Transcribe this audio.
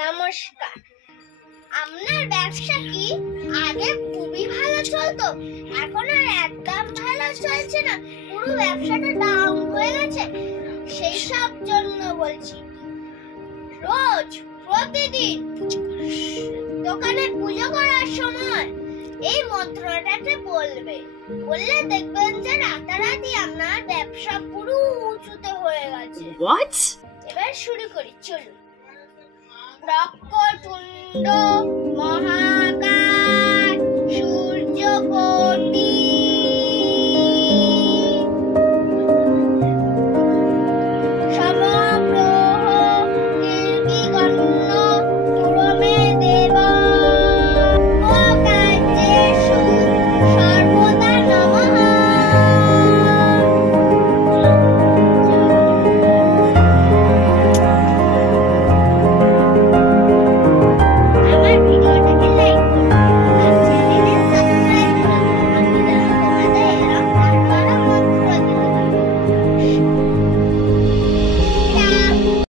নমস্কার। আপনার ব্যবসা কি আগে খুবই ভালো চলতো, এখন আর একদম ভালো চলছে না, পুরো ব্যবসাটা ডাউন হয়ে গেছে? সেই সব জন্য বলছি, রোজ প্রতিদিন দোকানে পুজো করার সময় এই মন্ত্রটাকে বললে দেখবেন যে রাতারাতি আপনার ব্যবসা পুরো উঁচুতে হয়ে গেছে। What? এবার শুরু করি, চলুন। বক্রতুণ্ড মহা